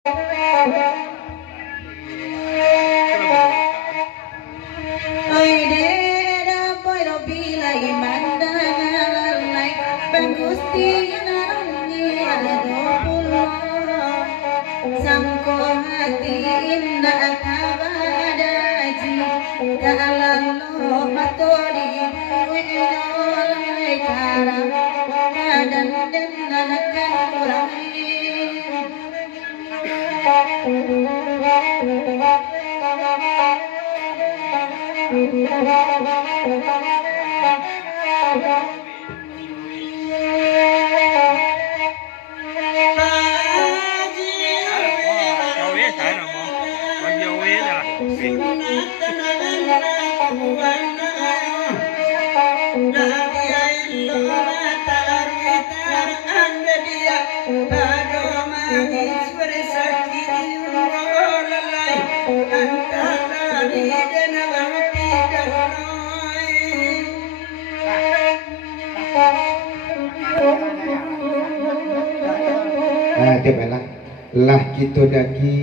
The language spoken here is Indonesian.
Oi dera boy lo bilay mandangalay Gusti narungi adopulo Sangko hati indah kabadaji Dalam lo matoli builolay karang Dan nanakan Nah, lah gitu daki